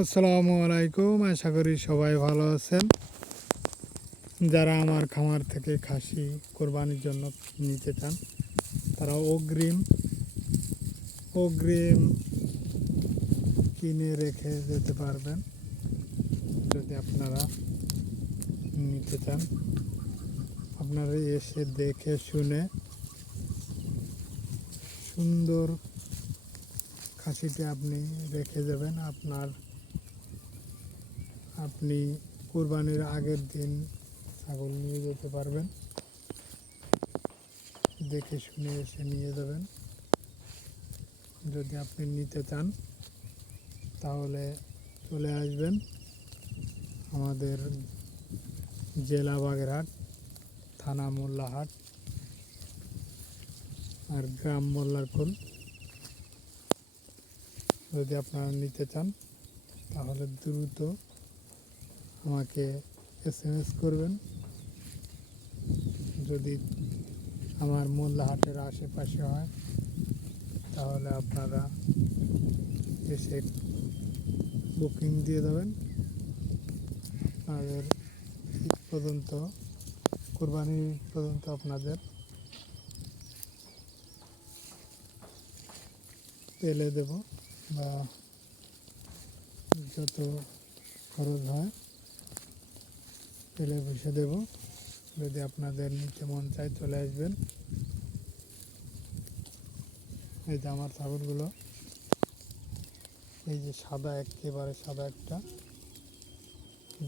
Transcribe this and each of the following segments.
আসসালামু আলাইকুম, আশা করি সবাই ভালো আছেন। যারা আমার খামার থেকে খাসি কোরবানির জন্য নিতে চান তারা অগ্রিম কিনে রেখে যেতে পারবেন। যদি আপনারা নিতে চান, আপনারা এসে দেখে শুনে সুন্দর খাসিটি আপনি রেখে যাবেন। আপনি কুরবানির আগের দিন ছাগল নিয়ে যেতে পারবেন, দেখে শুনে এসে নিয়ে যাবেন। যদি আপনি নিতে চান তাহলে চলে আসবেন আমাদের জেলা বাগেরহাট, থানা মোল্লাহাট আর গ্রাম মোল্লারকুল। যদি আপনারা নিতে চান তাহলে দ্রুত আমাকে SMS করবেন। যদি আমার মোল্লাহাটের আশেপাশে হয় তাহলে আপনারা এসে বুকিং দিয়ে দেবেন। আপনাদের ঈদ পর্যন্ত, কুরবানির পর্যন্ত আপনাদের পেলে দেব বা যত খরচ হয় পেলে বসে দেব। যদি আপনাদের নিতে মন চায় চলে আসবেন। এই যে আমার ছাগলগুলো, এই যে সাদা, একেবারে সাদা একটা,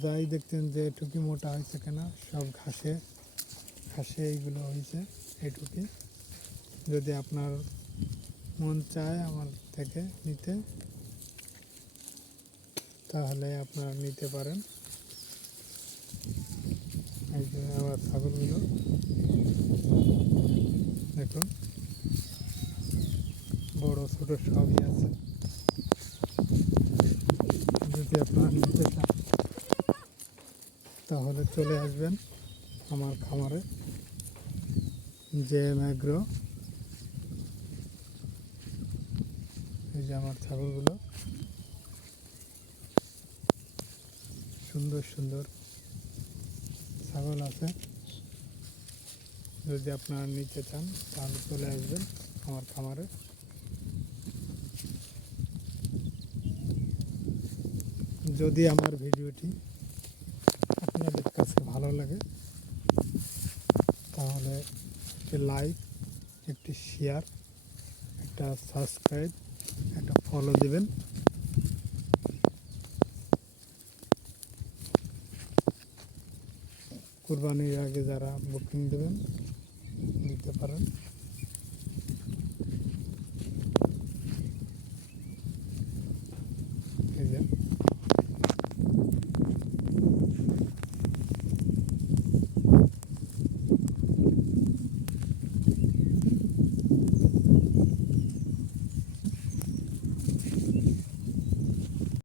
যাই দেখতেন যে এটুকি মোটা হয়েছে কেনা, সব ঘাসে এইগুলো হয়েছে এটুকি। যদি আপনার মন চায় আমার থেকে নিতে তাহলে আপনারা নিতে পারেন। এই যে আমার ছাগলগুলো দেখুন, বড় ছোট সবই আছে। যদি আপনারা নিতে চান তাহলে চলে আসবেন আমার খামারে, JM Agro। এই যে আমার ছাগলগুলো, সুন্দর সুন্দর ছাগল আছে। যদি আপনারা নিতে চান তাহলে চলে আসবেন আমার খামারে। যদি আমার ভিডিওটি আপনাদের কাছে ভালো লাগে তাহলে একটি লাইক, একটি শেয়ার, একটা সাবস্ক্রাইব, একটা ফলো দেবেন। কুরবানির আগে যারা বুকিং দেবেন দিতে পারেন।